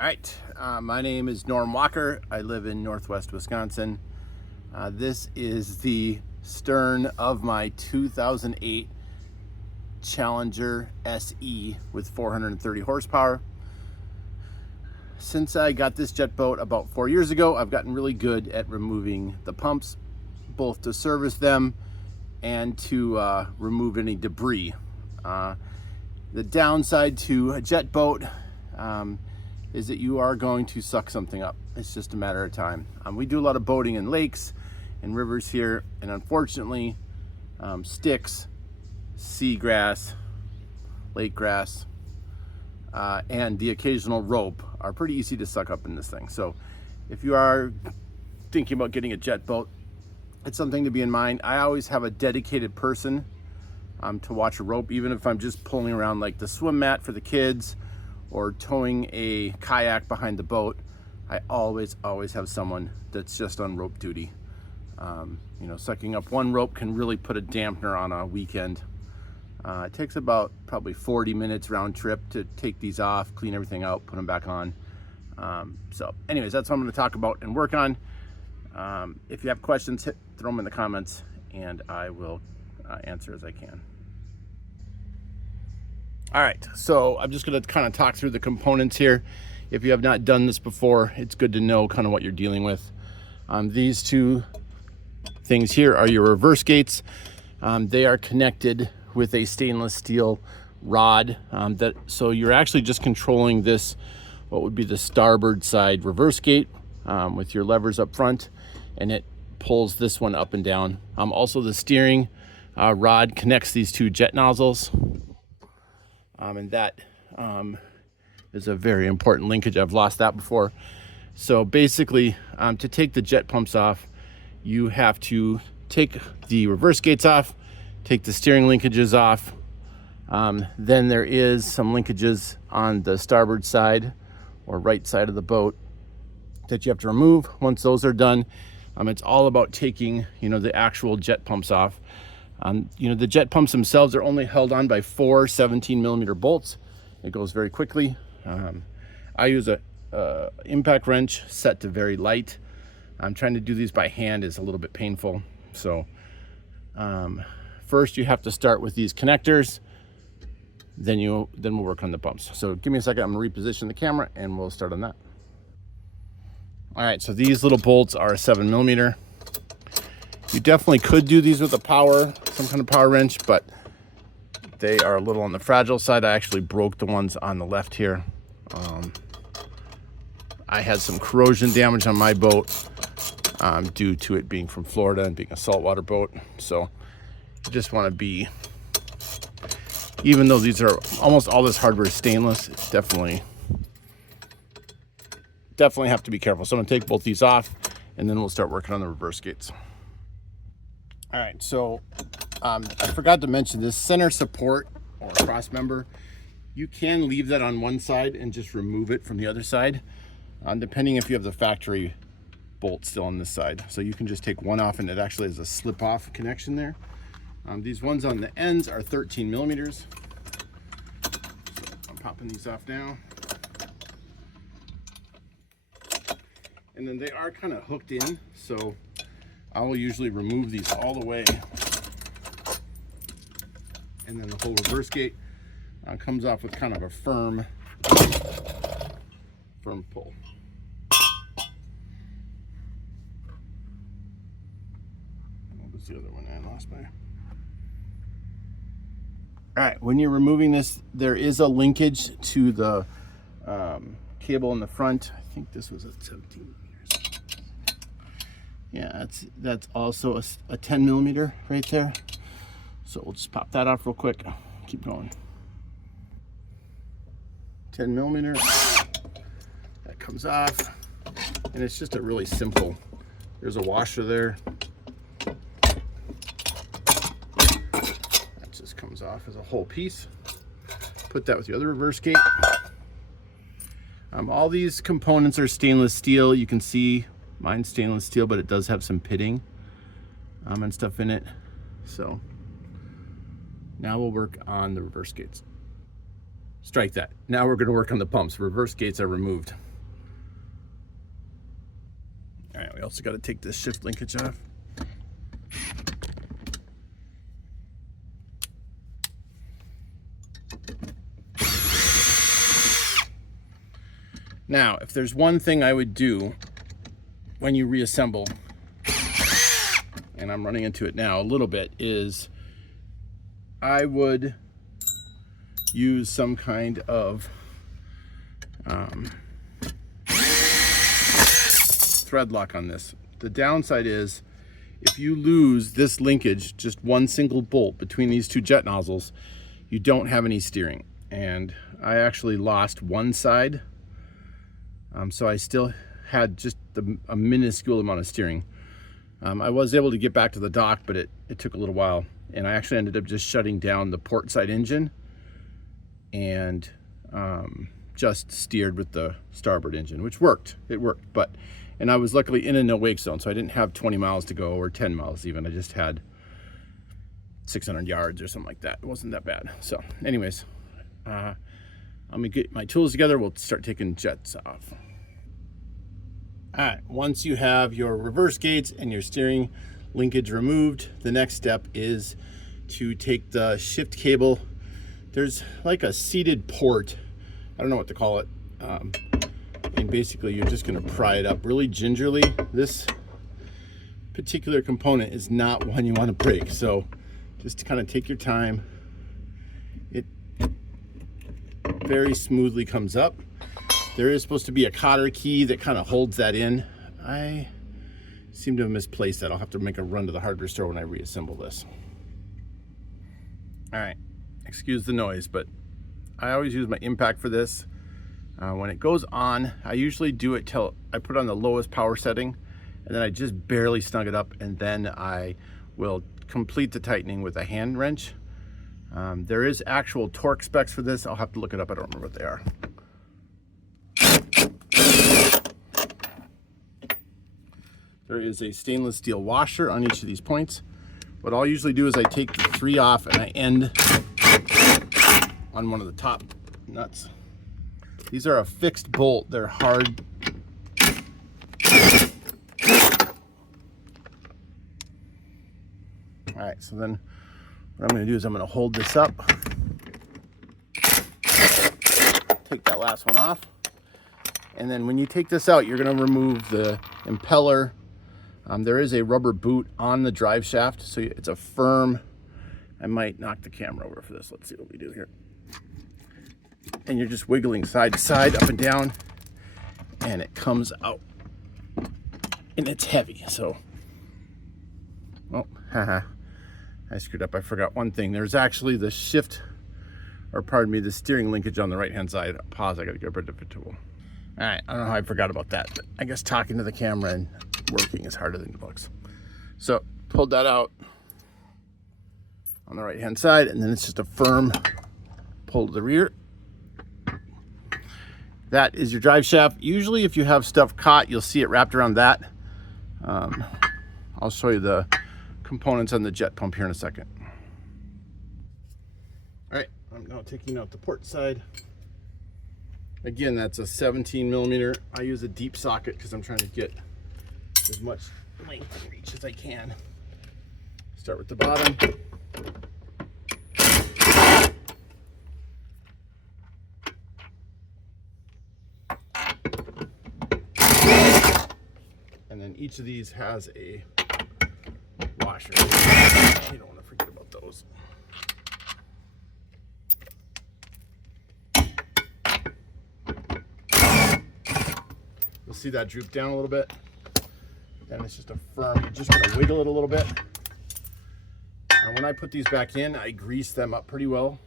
All right, my name is Norm Walker. I live in Northwest Wisconsin. This is the stern of my 2008 Challenger SE with 430 horsepower. Since I got this jet boat about 4 years ago, I've gotten really good at removing the pumps, both to service them and to remove any debris. The downside to a jet boat is that you are going to suck something up. It's just a matter of time. We do a lot of boating in lakes and rivers here, and unfortunately, sticks, seagrass, lake grass, and the occasional rope are pretty easy to suck up in this thing. So if you are thinking about getting a jet boat, it's something to be in mind. I always have a dedicated person to watch a rope, even if I'm just pulling around like the swim mat for the kids or towing a kayak behind the boat. I always have someone that's just on rope duty. You know, sucking up one rope can really put a dampener on a weekend. It takes about probably 40 minutes round trip to take these off, clean everything out, put them back on. So anyways, that's what I'm going to talk about and work on. If you have questions, throw them in the comments and I will answer as I can. All right, so I'm just going to kind of talk through the components here. If you have not done this before, it's good to know kind of what you're dealing with. These two things here are your reverse gates. They are connected with a stainless steel rod. So you're actually just controlling this, what would be the starboard side reverse gate with your levers up front, and it pulls this one up and down. Also the steering rod connects these two jet nozzles. And that is a very important linkage. I've lost that before. So basically, to take the jet pumps off, you have to take the reverse gates off, take the steering linkages off. Then there is some linkages on the starboard side or right side of the boat that you have to remove. Once those are done, it's all about taking, the actual jet pumps off. The jet pumps themselves are only held on by 4 17mm bolts. It goes very quickly. I use a impact wrench set to very light. I'm trying to do these by hand is a little bit painful. So first you have to start with these connectors. Then we'll work on the pumps. So give me a second. I'm gonna reposition the camera and we'll start on that. All right, so these little bolts are 7mm. You definitely could do these with some kind of power wrench, but they are a little on the fragile side. I actually broke the ones on the left here. I had some corrosion damage on my boat due to it being from Florida and being a saltwater boat. So you just want to be, even though these are almost all this hardware is stainless, it's definitely have to be careful. So I'm gonna take both these off and then we'll start working on the reverse gates. All right, so I forgot to mention this center support or cross member. You can leave that on one side and just remove it from the other side, depending if you have the factory bolt still on this side. So you can just take one off and it actually has a slip off connection there. These ones on the ends are 13mm. So I'm popping these off now. And then they are kind of hooked in, so I will usually remove these all the way. And then the whole reverse gate comes off with kind of a firm pull. What was the other one I lost by? All right, when you're removing this, there is a linkage to the cable in the front. I think this was a 17mm. Yeah, that's also a 10mm right there. So we'll just pop that off real quick. Keep going. 10mm. That comes off. And it's just a really simple, there's a washer there. That just comes off as a whole piece. Put that with the other reverse gate. All these components are stainless steel. You can see mine's stainless steel, but it does have some pitting and stuff in it. So now we'll work on the reverse gates. Strike that. Now we're going to work on the pumps. Reverse gates are removed. All right, we also got to take this shift linkage off. Now, if there's one thing I would do when you reassemble, and I'm running into it now a little bit, is I would use some kind of thread lock on this. The downside is if you lose this linkage, just one single bolt between these two jet nozzles, you don't have any steering. And I actually lost one side, so I still had just a minuscule amount of steering. I was able to get back to the dock, but it took a little while, and I actually ended up just shutting down the port side engine and just steered with the starboard engine, which worked. It worked, and I was luckily in a no wake zone, so I didn't have 20 miles to go, or 10 miles even. I just had 600 yards or something like that. It wasn't that bad. So anyways, I'm gonna get my tools together. We'll start taking jets off. All right, once you have your reverse gates and your steering linkage removed, the next step is to take the shift cable. There's like a seated port, I don't know what to call it, and basically you're just gonna pry it up really gingerly. This particular component is not one you want to break, so just kind of take your time. It very smoothly comes up. There is supposed to be a cotter key that kind of holds that in. I seem to have misplaced that. I'll have to make a run to the hardware store when I reassemble this. All right, excuse the noise, but I always use my impact for this. When it goes on, I usually do it till I put on the lowest power setting, and then I just barely snug it up, and then I will complete the tightening with a hand wrench. There is actual torque specs for this. I'll have to look it up. I don't remember what they are. There is a stainless steel washer on each of these points. What I'll usually do is I take the 3 off and I end on one of the top nuts. These are a fixed bolt. They're hard. All right, so then what I'm going to do is I'm going to hold this up, take that last one off, and then when you take this out, you're going to remove the impeller. There is a rubber boot on the drive shaft, so it's a firm. I might knock the camera over for this. Let's see what we do here. And you're just wiggling side to side, up and down, and it comes out. And it's heavy, so. Oh, haha. I screwed up. I forgot one thing. There's actually the shift, or pardon me, the steering linkage on the right-hand side. Pause, I gotta get rid of the tool. All right, I don't know how I forgot about that, but I guess talking to the camera and working is harder than it looks. So, pulled that out on the right-hand side, and then it's just a firm pull to the rear. That is your drive shaft. Usually if you have stuff caught, you'll see it wrapped around that. I'll show you the components on the jet pump here in a second. All right, I'm now taking out the port side. Again, that's a 17 millimeter. I use a deep socket because I'm trying to get as much length and reach as I can. Start with the bottom. And then each of these has a washer. You don't want to forget about those. You'll see that droop down a little bit. Then it's just a firm, you're just gonna wiggle it a little bit. And when I put these back in, I grease them up pretty well.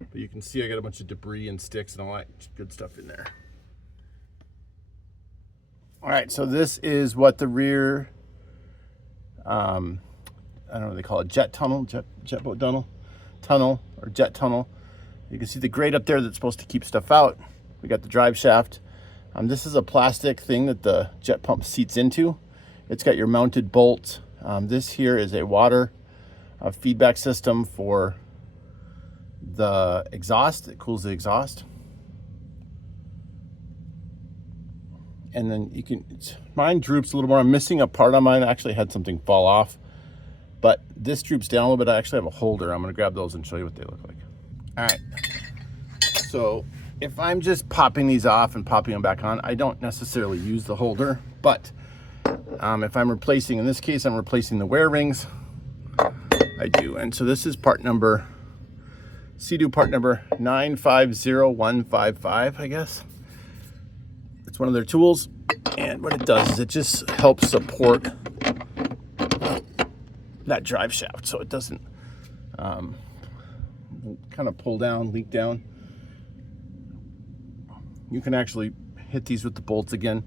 But you can see I got a bunch of debris and sticks and all that good stuff in there. All right, so this is what the rear, I don't know what they call it, jet boat tunnel, or jet tunnel. You can see the grate up there that's supposed to keep stuff out. We got the drive shaft. This is a plastic thing that the jet pump seats into. It's got your mounted bolts. This here is a water feedback system for the exhaust. It cools the exhaust. And then you can, mine droops a little more. I'm missing a part on mine. I actually had something fall off, but this droops down a little bit. I actually have a holder. I'm gonna grab those and show you what they look like. All right, so if I'm just popping these off and popping them back on, I don't necessarily use the holder, but if I'm replacing, in this case, I'm replacing the wear rings, I do. And so this is part number, SeaDoo part number 950155, I guess. It's one of their tools, and what it does is it just helps support that drive shaft so it doesn't kind of pull down, leak down. You can actually hit these with the bolts again.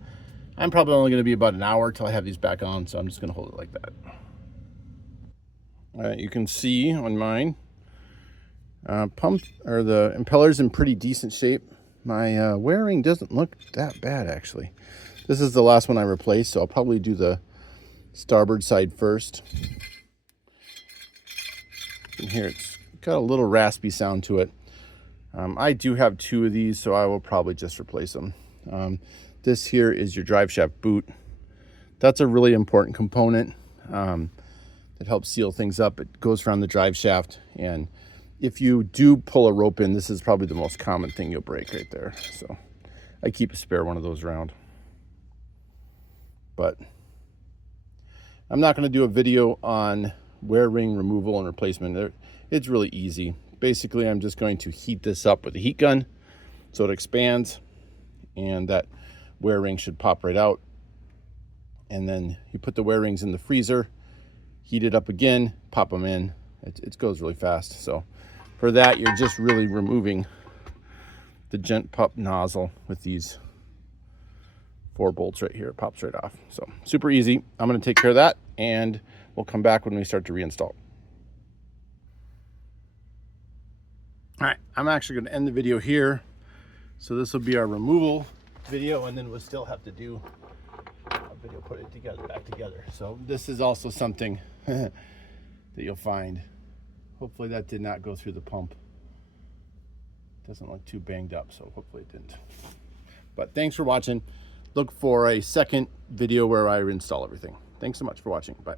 I'm probably only going to be about an hour till I have these back on, so I'm just going to hold it like that. All right, you can see on mine, pump or the impeller's in pretty decent shape. My wear ring doesn't look that bad, actually. This is the last one I replaced, so I'll probably do the starboard side first. And here it's got a little raspy sound to it. I do have two of these, so I will probably just replace them. This here is your drive shaft boot. That's a really important component. It helps seal things up. It goes around the drive shaft, and if you do pull a rope in, this is probably the most common thing you'll break right there. So I keep a spare one of those around. But I'm not going to do a video on wear ring removal and replacement. It's really easy. Basically, I'm just going to heat this up with a heat gun so it expands, and that wear ring should pop right out. And then you put the wear rings in the freezer, heat it up again, pop them in. It goes really fast. So for that, you're just really removing the gent pup nozzle with these 4 bolts right here. It pops right off. So super easy. I'm going to take care of that, and we'll come back when we start to reinstall. All right, I'm actually going to end the video here. So this will be our removal video, and then we'll still have to do a video, put it together, back together. So this is also something that you'll find. Hopefully that did not go through the pump. Doesn't look too banged up, so hopefully it didn't. But thanks for watching. Look for a second video where I install everything. Thanks so much for watching. Bye.